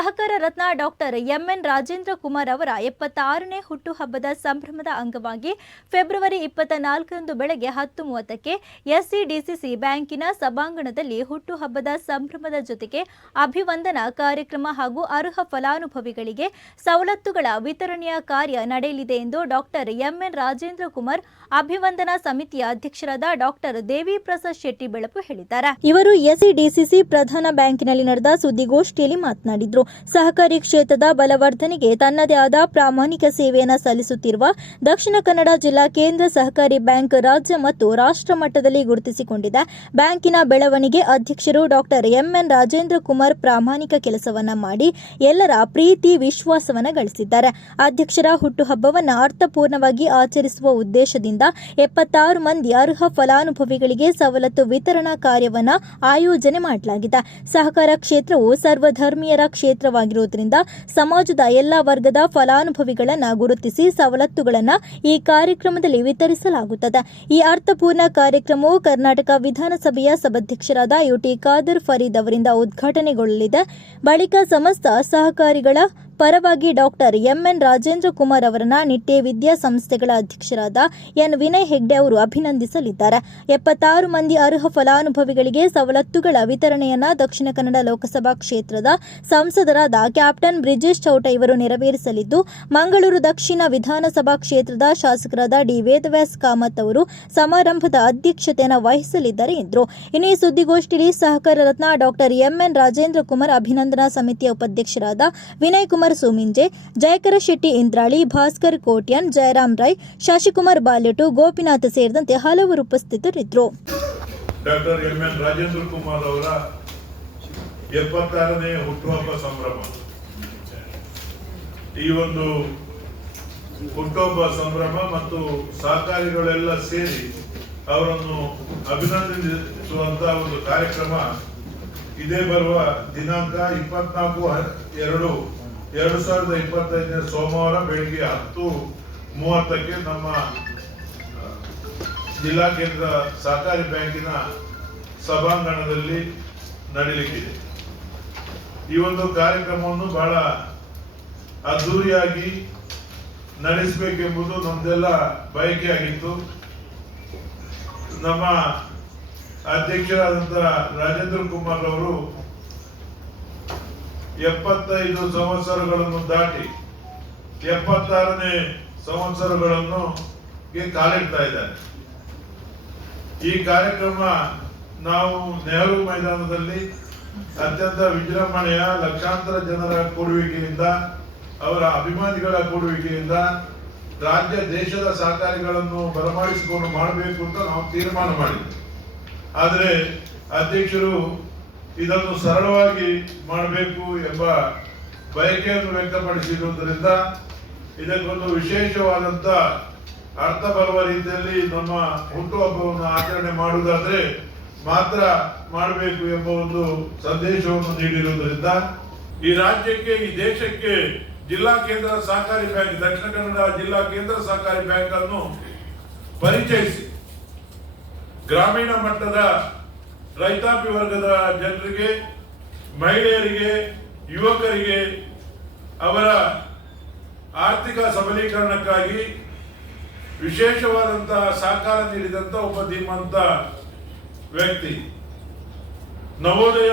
ಸಹಕಾರ Ratna doctor MN Rajendra Kumar ಅವರ ಎಪ್ಪತ್ತಾರನೇ ಹುಟ್ಟುಹಬ್ಬದ ಸಂಭ್ರಮದ ಅಂಗವಾಗಿ ಫೆಬ್ರವರಿ ಇಪ್ಪತ್ತ ನಾಲ್ಕರಂದು ಬೆಳಗ್ಗೆ ಹತ್ತು ಮೂವತ್ತಕ್ಕೆ ಎಸ್ಸಿಡಿಸಿಸಿ ಬ್ಯಾಂಕಿನ ಸಭಾಂಗಣದಲ್ಲಿ ಹುಟ್ಟುಹಬ್ಬದ ಸಂಭ್ರಮದ ಜೊತೆಗೆ ಅಭಿವಂದನಾ ಕಾರ್ಯಕ್ರಮ ಹಾಗೂ ಅರ್ಹ ಫಲಾನುಭವಿಗಳಿಗೆ ಸವಲತ್ತುಗಳ ವಿತರಣೆಯ ಕಾರ್ಯ ನಡೆಯಲಿದೆ ಎಂದು ಡಾಕ್ಟರ್ ಎಂಎನ್ ರಾಜೇಂದ್ರ ಕುಮಾರ್, ಅಭಿವಂದನಾ ಸಮಿತಿಯ ಅಧ್ಯಕ್ಷರಾದ ಡಾಕ್ಟರ್ ದೇವಿ ಪ್ರಸಾದ್ ಶೆಟ್ಟಿ ಬೆಳಪು ಹೇಳಿದ್ದಾರೆ. ಇವರು ಎಸ್ಸಿಡಿಸಿಸಿ ಪ್ರಧಾನ ಬ್ಯಾಂಕಿನಲ್ಲಿ ನಡೆದ ಸುದ್ದಿಗೋಷ್ಠಿಯಲ್ಲಿ ಮಾತನಾಡಿದರು. ಸಹಕಾರಿ ಕ್ಷೇತ್ರದ ಬಲವರ್ಧನೆಗೆ ತನ್ನದೇ ಆದ ಪ್ರಾಮಾಣಿಕ ಸೇವೆಯನ್ನು ಸಲ್ಲಿಸುತ್ತಿರುವ ದಕ್ಷಿಣ ಕನ್ನಡ ಜಿಲ್ಲಾ ಕೇಂದ್ರ ಸಹಕಾರಿ ಬ್ಯಾಂಕ್ ರಾಜ್ಯ ಮತ್ತು ರಾಷ್ಟ್ರ ಮಟ್ಟದಲ್ಲಿ ಗುರುತಿಸಿಕೊಂಡಿದೆ ಬ್ಯಾಂಕಿನ ಬೆಳವಣಿಗೆ ಅಧ್ಯಕ್ಷರು ಡಾಕ್ಟರ್ ಎಂಎನ್ ರಾಜೇಂದ್ರ ಕುಮಾರ್ ಪ್ರಾಮಾಣಿಕ ಕೆಲಸವನ್ನ ಮಾಡಿ ಎಲ್ಲರ ಪ್ರೀತಿ, ವಿಶ್ವಾಸವನ್ನು ಗಳಿಸಿದ್ದಾರೆ. ಅಧ್ಯಕ್ಷರ ಹುಟ್ಟುಹಬ್ಬವನ್ನು ಅರ್ಥಪೂರ್ಣವಾಗಿ ಆಚರಿಸುವ ಉದ್ದೇಶದಿಂದ ಎಪ್ಪತ್ತಾರು ಮಂದಿ ಅರ್ಹ ಫಲಾನುಭವಿಗಳಿಗೆ ಸವಲತ್ತು ವಿತರಣಾ ಕಾರ್ಯವನ್ನ ಆಯೋಜನೆ ಮಾಡಲಾಗಿದೆ. ಸಹಕಾರ ಕ್ಷೇತ್ರವು ಸರ್ವಧರ್ಮೀಯರ ಕ್ಷೇತ್ರವಾಗಿರುವುದರಿಂದ ಸಮಾಜದ ಎಲ್ಲ ವರ್ಗದ ಫಲಾನುಭವಿಗಳನ್ನು ಗುರುತಿಸಿ ಸವಲತ್ತುಗಳನ್ನು ಈ ಕಾರ್ಯಕ್ರಮದಲ್ಲಿ ವಿತರಿಸಲಾಗುತ್ತದೆ. ಈ ಅರ್ಥಪೂರ್ಣ ಕಾರ್ಯಕ್ರಮವು ಕರ್ನಾಟಕ ವಿಧಾನಸಭೆಯ ಸಭಾಧ್ಯಕ್ಷರಾದ ಯುಟಿ ಖಾದರ್ ಫರೀದ್ ಅವರಿಂದ ಉದ್ಘಾಟನೆಗೊಳ್ಳಲಿದೆ. ಬಳಿಕ ಸಮಸ್ತ ಸಹಕಾರಿಗಳ ಪರವಾಗಿ ಡಾಕ್ಟರ್ ಎಂಎನ್ ರಾಜೇಂದ್ರ ಕುಮಾರ್ ಅವರನ್ನ ನಿಟ್ಟೆ ವಿದ್ಯಾಸಂಸ್ಥೆಗಳ ಅಧ್ಯಕ್ಷರಾದ ಎನ್ ವಿನಯ್ ಹೆಗ್ಡೆ ಅವರು ಅಭಿನಂದಿಸಲಿದ್ದಾರೆ. ಎಪ್ಪತ್ತಾರು ಮಂದಿ ಅರ್ಹ ಫಲಾನುಭವಿಗಳಿಗೆ ಸವಲತ್ತುಗಳ ವಿತರಣೆಯನ್ನ ದಕ್ಷಿಣ ಕನ್ನಡ ಲೋಕಸಭಾ ಕ್ಷೇತ್ರದ ಸಂಸದರಾದ ಕ್ಯಾಪ್ಟನ್ ಬ್ರಿಜೇಶ್ ಚೌಟ ಇವರು ನೆರವೇರಿಸಲಿದ್ದು, ಮಂಗಳೂರು ದಕ್ಷಿಣ ವಿಧಾನಸಭಾ ಕ್ಷೇತ್ರದ ಶಾಸಕರಾದ ಡಿ ವೇದವ್ಯಾಸ್ ಕಾಮತ್ ಅವರು ಸಮಾರಂಭದ ಅಧ್ಯಕ್ಷತೆಯನ್ನು ವಹಿಸಲಿದ್ದಾರೆ ಎಂದರು. ಇನ್ನು ಈ ಸುದ್ದಿಗೋಷ್ಠಿಯಲ್ಲಿ ಸಹಕಾರ ರತ್ನ ಡಾಕ್ಟರ್ ಎಂಎನ್ ರಾಜೇಂದ್ರ ಕುಮಾರ್ ಅಭಿನಂದನಾ ಸಮಿತಿಯ ಉಪಾಧ್ಯಕ್ಷರಾದ ವಿನಯ್ ಕುಮಾರ್ ಸೋಮಿಂಜೆ, ಜಯಕರ ಶೆಟ್ಟಿ ಇಂದ್ರಾಳಿ, ಭಾಸ್ಕರ್ ಕೋಟ್ಯಾನ್, ಜಯರಾಮ್ ರಾಯ್ ಶಶಿಕುಮಾರ್ ಬಾಲೆಟು ಗೋಪಿನಾಥ್ ಸೇರಿದಂತೆ ಹಲವರು ಉಪಸ್ಥಿತರಿದ್ದರು. ಡಾಕ್ಟರ್ ಕುಮಾರ್ ಅವರ ಎಪ್ಪತ್ತಾರನೇ ಹುಟ್ಟುಹಬ್ಬ ಸಂಭ್ರಮ. ಈ ಒಂದು ಹುಟ್ಟುಹಬ್ಬ ಸಂಭ್ರಮ ಮತ್ತು ಸಹಕಾರಿಗಳೆಲ್ಲ ಸೇರಿ ಅವರನ್ನು ಅಭಿನಂದಿಸುವಂತಹ ಒಂದು ಕಾರ್ಯಕ್ರಮ ಇದೇ ಬರುವ ದಿನಾಂಕ ಇಪ್ಪತ್ನಾಲ್ಕು ಎರಡು ಎರಡು ಸಾವಿರದ ಇಪ್ಪತ್ತೈದನೇ ಸೋಮವಾರ ಬೆಳಿಗ್ಗೆ ಹತ್ತು ಮೂವತ್ತಕ್ಕೆ ನಮ್ಮ ಜಿಲ್ಲಾ ಕೇಂದ್ರ ಸಹಕಾರಿ ಬ್ಯಾಂಕಿನ ಸಭಾಂಗಣದಲ್ಲಿ ನಡೀಲಿಕ್ಕಿದೆ. ಈ ಒಂದು ಕಾರ್ಯಕ್ರಮವನ್ನು ಬಹಳ ಅದ್ದೂರಿಯಾಗಿ ನಡೆಸಬೇಕೆಂಬುದು ನಮ್ದೆಲ್ಲ ಬಯಕೆಯಾಗಿತ್ತು. ನಮ್ಮ ಅಧ್ಯಕ್ಷರಾದಂತಹ ರಾಜೇಂದ್ರ ಕುಮಾರ್ ಅವರು ಎಪ್ಪತ್ತೈದು ಸಂವತ್ಸರಗಳನ್ನು ದಾಟಿ ಎಪ್ಪತ್ತಾರನೇ ಸಂವತ್ಸರಗಳನ್ನು ಕಾಲಿಡ್ತಾ ಇದ್ದಾರೆ. ಈ ಕಾರ್ಯಕ್ರಮ ನಾವು ನೆಹರು ಮೈದಾನದಲ್ಲಿ ಅತ್ಯಂತ ವಿಜೃಂಭಣೆಯ ಲಕ್ಷಾಂತರ ಜನರ ಕೊಡುವಿಕೆಯಿಂದ, ಅವರ ಅಭಿಮಾನಿಗಳ ಕೊಡುವಿಕೆಯಿಂದ ರಾಜ್ಯ, ದೇಶದ ಸಹಕಾರಿಗಳನ್ನು ಬರಮಾಡಿಸಿಕೊಂಡು ಮಾಡಬೇಕು ಅಂತ ನಾವು ತೀರ್ಮಾನ ಮಾಡಿದ್ವಿ. ಆದರೆ ಅಧ್ಯಕ್ಷರು ಇದನ್ನು ಸರಳವಾಗಿ ಮಾಡಬೇಕು ಎಂಬ ಬಯಕೆಯನ್ನು ವ್ಯಕ್ತಪಡಿಸಿರುವುದರಿಂದ ಇದಕ್ಕೊಂದು ವಿಶೇಷವಾದಂತ ಅರ್ಥ ಬರುವ ರೀತಿಯಲ್ಲಿ ನಮ್ಮ ಹುಟ್ಟುಹಬ್ಬವನ್ನು ಆಚರಣೆ ಮಾಡುವುದಾದ್ರೆ ಮಾತ್ರ ಮಾಡಬೇಕು ಎಂಬ ಒಂದು ಸಂದೇಶವನ್ನು ನೀಡಿರುವುದರಿಂದ ಈ ರಾಜ್ಯಕ್ಕೆ, ಈ ದೇಶಕ್ಕೆ ಜಿಲ್ಲಾ ಕೇಂದ್ರ ಸಹಕಾರಿ ಬ್ಯಾಂಕ್, ದಕ್ಷಿಣ ಕನ್ನಡ ಜಿಲ್ಲಾ ಕೇಂದ್ರ ಸಹಕಾರಿ ಬ್ಯಾಂಕ್ ಅನ್ನು ಪರಿಚಯಿಸಿ. ಗ್ರಾಮೀಣ ಮಟ್ಟದ ರೈತಾಪಿ ವರ್ಗದ ಜನರಿಗೆ, ಮಹಿಳೆಯರಿಗೆ, ಯುವಕರಿಗೆ ಅವರ ಆರ್ಥಿಕ ಸಬಲೀಕರಣಕ್ಕಾಗಿ ವಿಶೇಷವಾದಂತಹ ಸಹಕಾರ ನೀಡಿದಂತ ಒಬ್ಬ ಧೀಮಂತ ವ್ಯಕ್ತಿ. ನವೋದಯ